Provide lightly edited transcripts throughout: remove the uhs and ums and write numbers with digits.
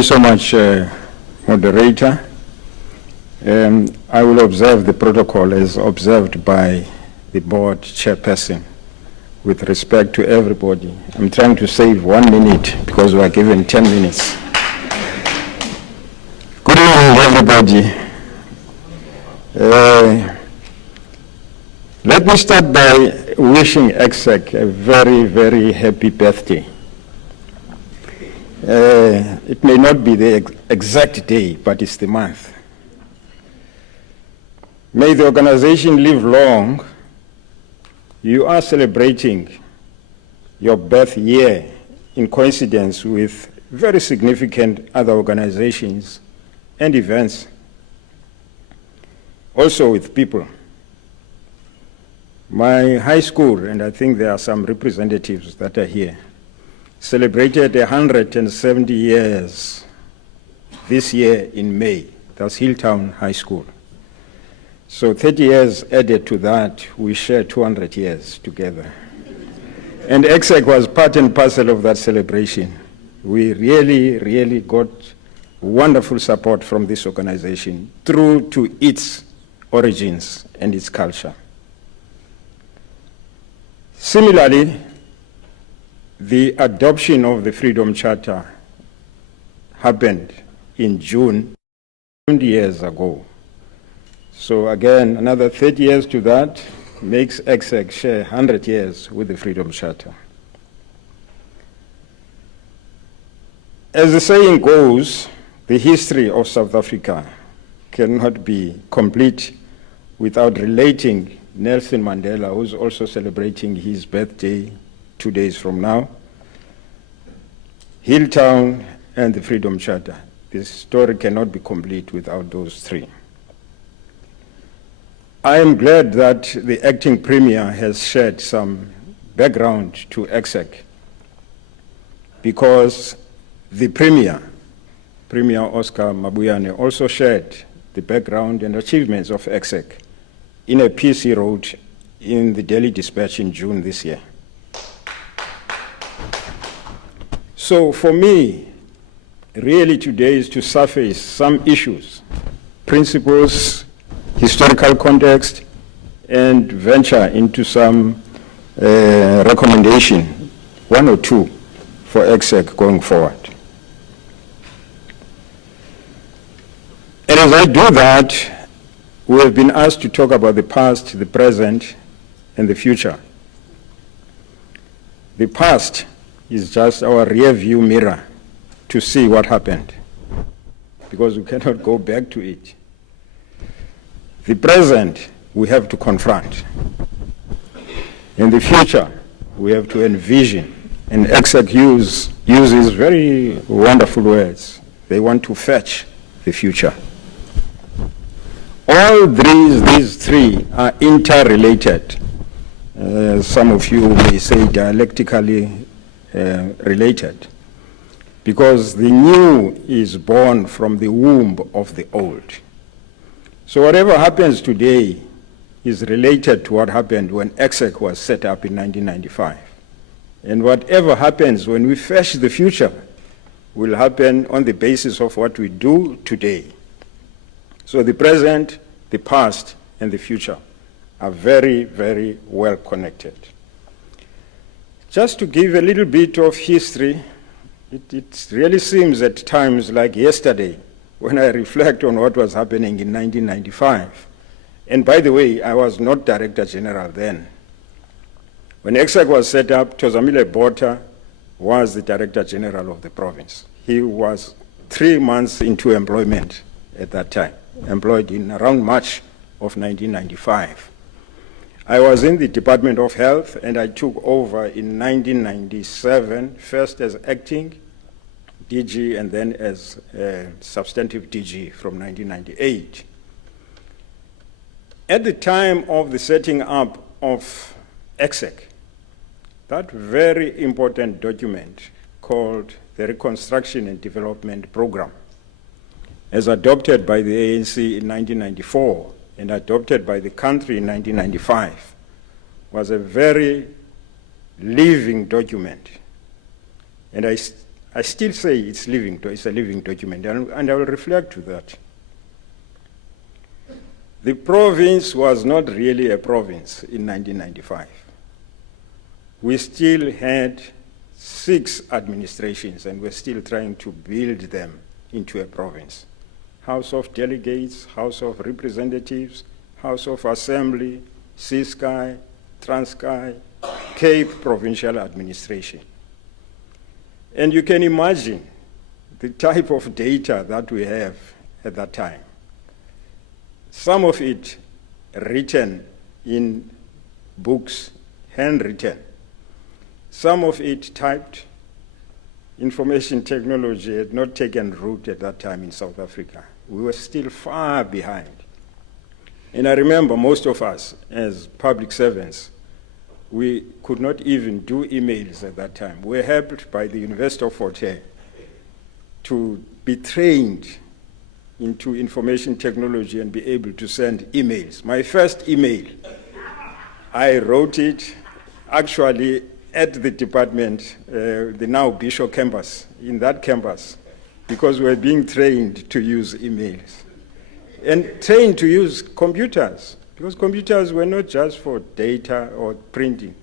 you so much, moderator. I will observe the protocol as observed by the board chairperson with respect to everybody. I'm trying to save 1 minute because we are given 10 minutes. Good evening, everybody. Let me start by wishing ECSECC a very, very happy birthday. It may not be the exact day, but it's the month. May the organization live long. You are celebrating your birth year in coincidence with very significant other organizations and events, also with people. My high school, and I think there are some representatives that are here, celebrated 170 years this year in May. That's Hilltown High School. So 30 years added to that, we share 200 years together. And ECSECC was part and parcel of that celebration. We really, really got wonderful support from this organization through to its origins and its culture. Similarly, the adoption of the Freedom Charter happened in June 20 years ago. So again, another 30 years to that makes ECSECC share 100 years with the Freedom Charter. As the saying goes, the history of South Africa cannot be complete without relating Nelson Mandela, who's also celebrating his birthday 2 days from now, Hilltown, and the Freedom Charter. This story cannot be complete without those three. I am glad that the acting premier has shared some background to ECSECC because the Premier Oscar Mabuyane, also shared the background and achievements of ECSECC in a piece he wrote in the Daily Dispatch in June this year. So for me, really today is to surface some issues, principles, historical context, and venture into some recommendation, one or two, for ECSECC going forward. And as I do that, we have been asked to talk about the past, the present, and the future. The past is just our rear view mirror to see what happened, because we cannot go back to it. The present, we have to confront. In the future, we have to envision. And ECSECC uses very wonderful words. They want to fetch the future. All these three are interrelated. Some of you may say dialectically related, because the new is born from the womb of the old. So whatever happens today is related to what happened when ECSECC was set up in 1995. And whatever happens when we fetch the future will happen on the basis of what we do today. So the present, the past, and the future are very, very well connected. Just to give a little bit of history, it really seems at times like yesterday when I reflect on what was happening in 1995. And by the way, I was not Director General then. When ECSECC was set up, Tozamile Botha was the Director General of the province. He was 3 months into employment at that time, employed in around March of 1995. I was in the Department of Health, and I took over in 1997, first as acting DG and then as substantive DG from 1998. At the time of the setting up of ECSECC, that very important document called the Reconstruction and Development Program, as adopted by the ANC in 1994 and adopted by the country in 1995, was a very living document. And I still say it's a living document, and I will reflect to that. The province was not really a province in 1995. We still had 6 administrations, and we're still trying to build them into a province. House of Delegates, House of Representatives, House of Assembly, Ciskei, Transkei, Cape Provincial Administration. And you can imagine the type of data that we have at that time. Some of it written in books, handwritten. Some of it typed. Information technology had not taken root at that time in South Africa. We were still far behind. And I remember most of us as public servants, we could not even do emails at that time. We were helped by the University of Fort Hare to be trained into information technology and be able to send emails. My first email, I wrote it actually at the department, the now Bishop campus, in that campus, because we were being trained to use emails. And trained to use computers, because computers were not just for data or printing,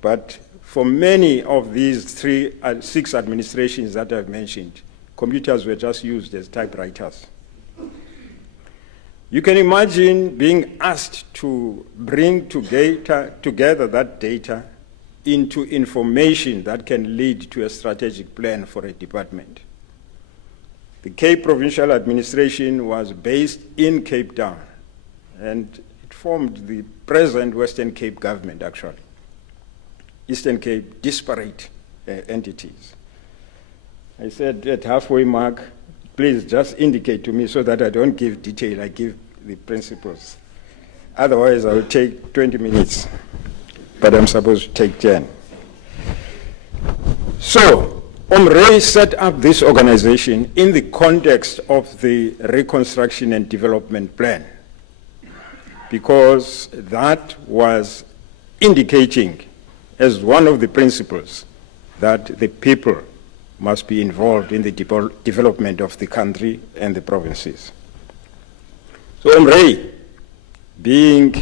but for many of these 6 administrations that I've mentioned, computers were just used as typewriters. You can imagine being asked to bring together that data into information that can lead to a strategic plan for a department. The Cape Provincial Administration was based in Cape Town, and it formed the present Western Cape government, actually. Eastern Cape, disparate entities. I said at halfway mark, please just indicate to me so that I don't give detail, I give the principles. Otherwise, I will take 20 minutes, but I'm supposed to take 10. So, Omre set up this organization in the context of the Reconstruction and Development Plan, because that was indicating as one of the principles that the people must be involved in the development of the country and the provinces. So Omre, being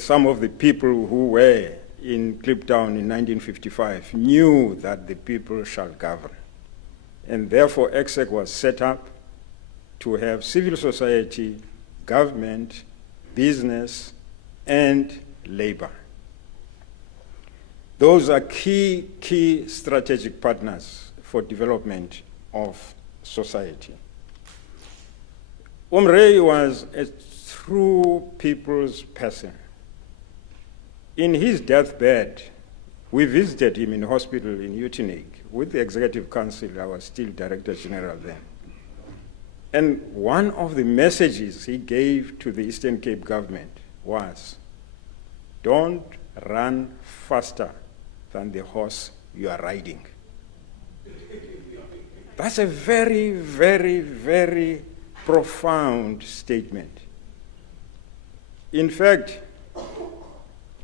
some of the people who were in Kliptown in 1955 knew that the people shall govern. And therefore ECSECC was set up to have civil society, government, business, and labor. Those are key strategic partners for development of society. Omre was a true people's person. In his deathbed, we visited him in hospital in Utenig with the Executive Council. I was still Director General then. And one of the messages he gave to the Eastern Cape government was, don't run faster than the horse you are riding. That's a very, very, very profound statement. In fact,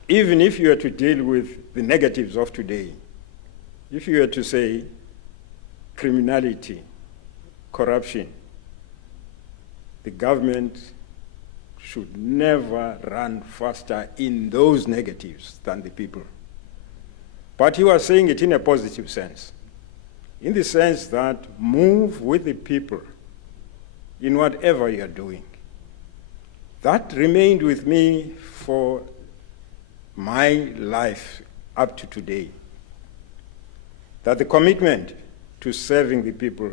even if you were to deal with the negatives of today, if you were to say criminality, corruption, the government should never run faster in those negatives than the people. But he was saying it in a positive sense, in the sense that move with the people in whatever you're doing. That remained with me for my life up to today, that the commitment to serving the people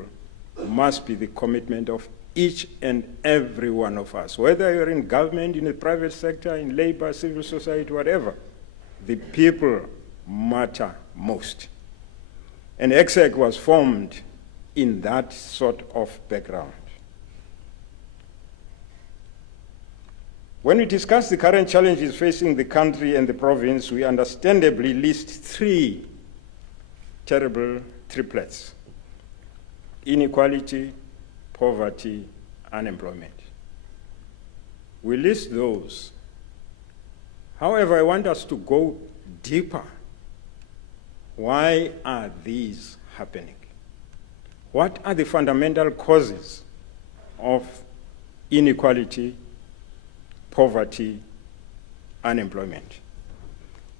must be the commitment of each and every one of us, whether you're in government, in the private sector, in labor, civil society, whatever. The people matter most. And ECSECC was formed in that sort of background. When we discuss the current challenges facing the country and the province, we understandably list 3 terrible triplets: inequality, poverty, unemployment. We list those. However, I want us to go deeper Why are these happening? What are the fundamental causes of inequality, poverty, unemployment?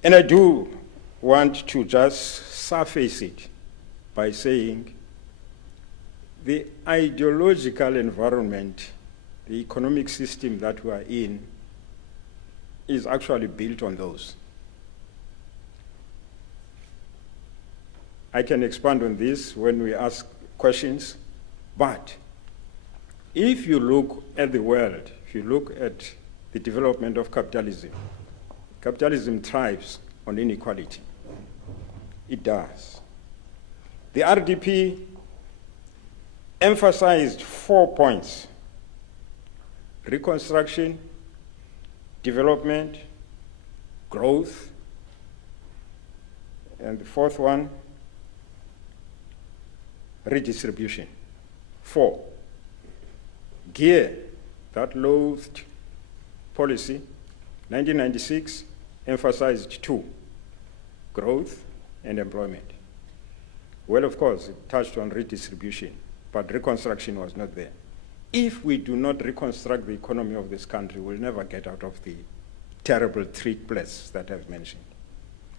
And I do want to just surface it by saying the ideological environment, the economic system that we are in, is actually built on those. I can expand on this when we ask questions, but if you look at the world, if you look at the development of capitalism, capitalism thrives on inequality. It does. The RDP emphasized 4 points: reconstruction, development, growth, and the fourth one, redistribution. 4. GEAR, that loathed policy, 1996, emphasized 2, growth and employment. Well, of course, it touched on redistribution, but reconstruction was not there. If we do not reconstruct the economy of this country, we'll never get out of the terrible triplets that I've mentioned.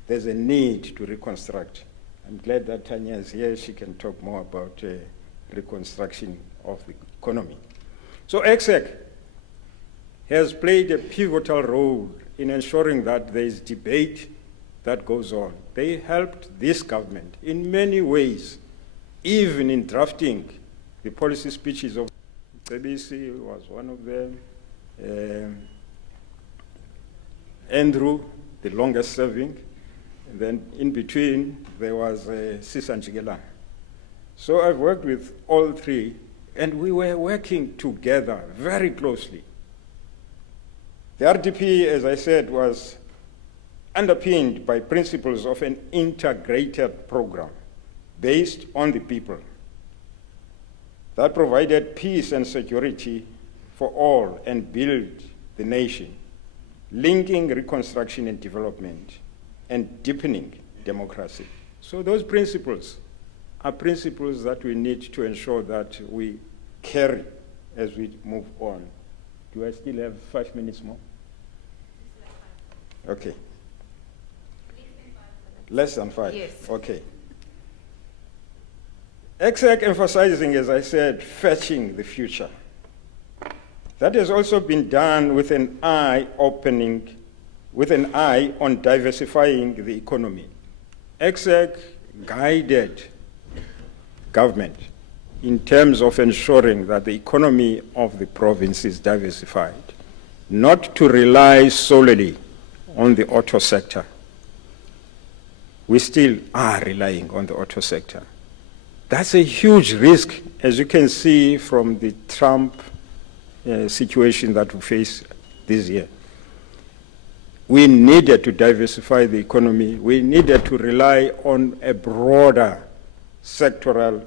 There's a need to reconstruct. I'm glad that Tanya is here. She can talk more about reconstruction of the economy. So ECSECC has played a pivotal role in ensuring that there is debate that goes on. They helped this government in many ways, even in drafting the policy speeches of CBC was one of them, Andrew, the longest serving, and then in between there was Sisanjigela. So I've worked with all three, and we were working together very closely. The RDP, as I said, was underpinned by principles of an integrated program based on the people that provided peace and security for all and build the nation, linking reconstruction and development and deepening democracy. So those principles are principles that we need to ensure that we carry as we move on. Do I still have 5 minutes more? Okay. Less than 5? Yes. Okay. ECSECC emphasizing, as I said, fetching the future. That has also been done with an eye on diversifying the economy. ECSECC guided government in terms of ensuring that the economy of the province is diversified, not to rely solely on the auto sector. We still are relying on the auto sector. That's a huge risk, as you can see from the Trump situation that we face this year. We needed to diversify the economy. We needed to rely on a broader sectoral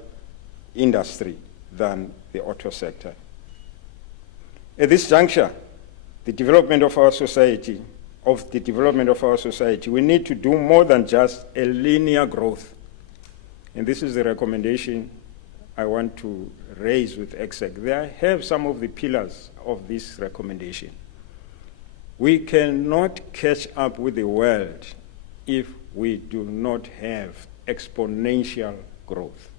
industry than the auto sector. At this juncture, the development of our society, we need to do more than just a linear growth. And this is the recommendation I want to raise with ECSECC. They have some of the pillars of this recommendation. We cannot catch up with the world if we do not have exponential growth.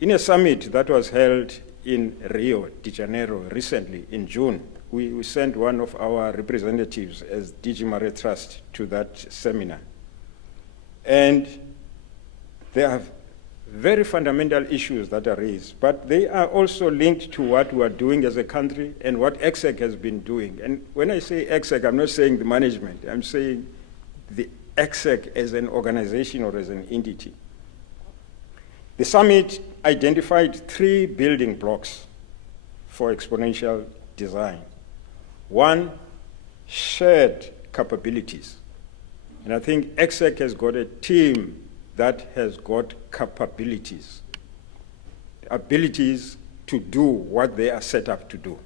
In a summit that was held in Rio de Janeiro recently in June, we sent one of our representatives as DG Mare Trust to that seminar. And there are very fundamental issues that are raised, but they are also linked to what we are doing as a country and what ECSECC has been doing. And when I say ECSECC, I'm not saying the management, I'm saying the ECSECC as an organization or as an entity. The summit identified 3 building blocks for exponential design. 1, shared capabilities. And I think ECSECC has got a team that has got capabilities, abilities to do what they are set up to do.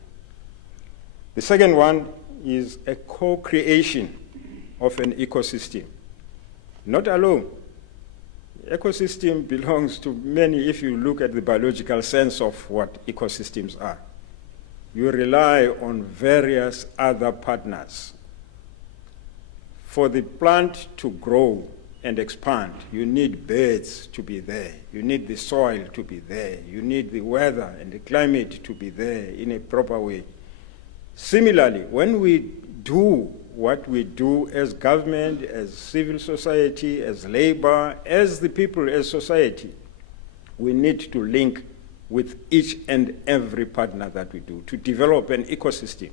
The second one is a co-creation of an ecosystem not alone. Ecosystem belongs to many, if you look at the biological sense of what ecosystems are. You rely on various other partners. For the plant to grow and expand, you need birds to be there. You need the soil to be there. You need the weather and the climate to be there in a proper way. Similarly, when we do what we do as government, as civil society, as labor, as the people, as society, we need to link with each and every partner that we do to develop an ecosystem.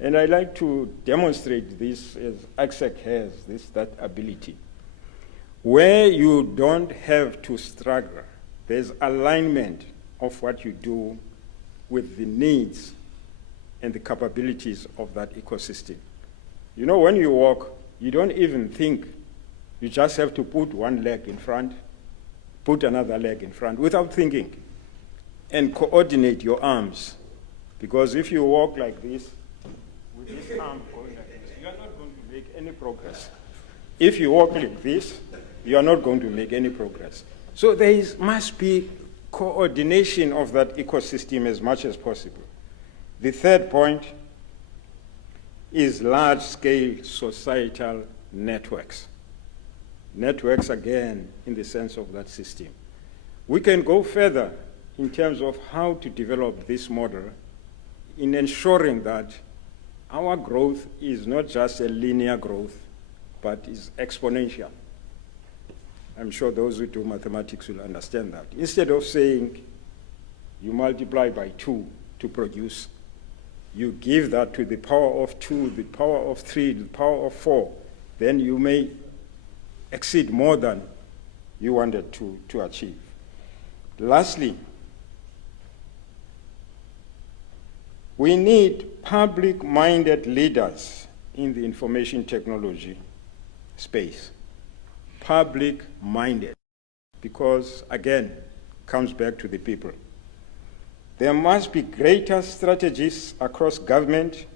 And I like to demonstrate this as ECSECC has that ability. Where you don't have to struggle, there's alignment of what you do with the needs and the capabilities of that ecosystem. You know, when you walk, you don't even think. You just have to put one leg in front, put another leg in front without thinking, and coordinate your arms. Because if you walk like this, with this arm going like this, you are not going to make any progress. If you walk like this, you are not going to make any progress. So there must be coordination of that ecosystem as much as possible. The third point is large-scale societal networks. Networks, again, in the sense of that system. We can go further in terms of how to develop this model in ensuring that our growth is not just a linear growth, but is exponential. I'm sure those who do mathematics will understand that. Instead of saying you multiply by 2 to produce, you give that to the power of 2, the power of 3, the power of 4, then you may exceed more than you wanted to achieve. Lastly, we need public-minded leaders in the information technology space. Public-minded, because, again, comes back to the people. There must be greater strategies across government,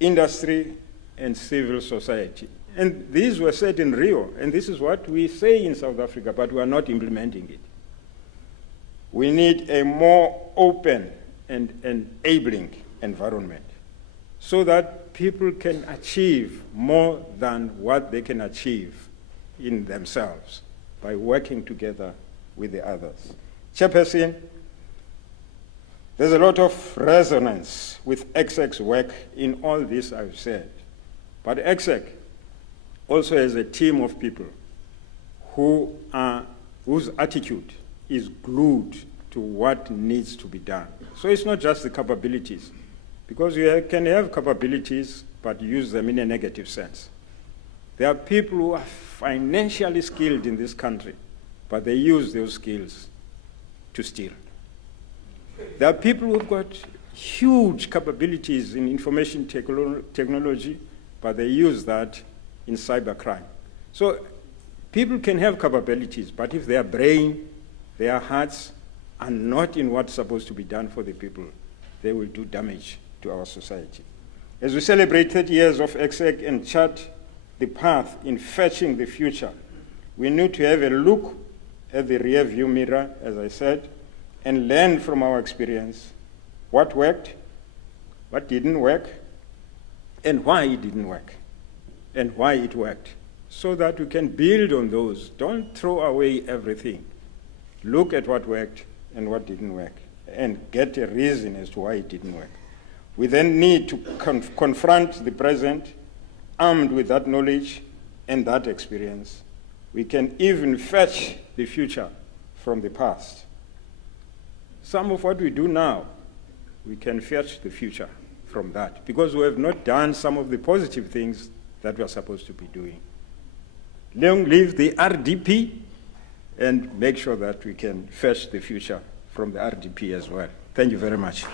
industry, and civil society. And these were said in Rio, and this is what we say in South Africa, but we are not implementing it. We need a more open and enabling environment so that people can achieve more than what they can achieve in themselves by working together with the others. Chairperson, there's a lot of resonance with ECSECC's work in all this I've said. But ECSECC also has a team of people whose attitude is glued to what needs to be done. So it's not just the capabilities, because you can have capabilities but use them in a negative sense. There are people who are financially skilled in this country, but they use those skills to steal. There are people who've got huge capabilities in information technology, but they use that in cybercrime. So people can have capabilities, but if their brain, their hearts are not in what's supposed to be done for the people, they will do damage to our society. As we celebrate 30 years of ECSECC and chart the path in fetching the future, we need to have a look at the rear view mirror, as I said, and learn from our experience what worked, what didn't work, and why it didn't work, and why it worked, so that we can build on those. Don't throw away everything. Look at what worked and what didn't work, and get a reason as to why it didn't work. We then need to confront the present, armed with that knowledge and that experience. We can even fetch the future from the past. Some of what we do now, we can fetch the future from that, because we have not done some of the positive things that we are supposed to be doing. Long live the RDP, and make sure that we can fetch the future from the RDP as well. Thank you very much.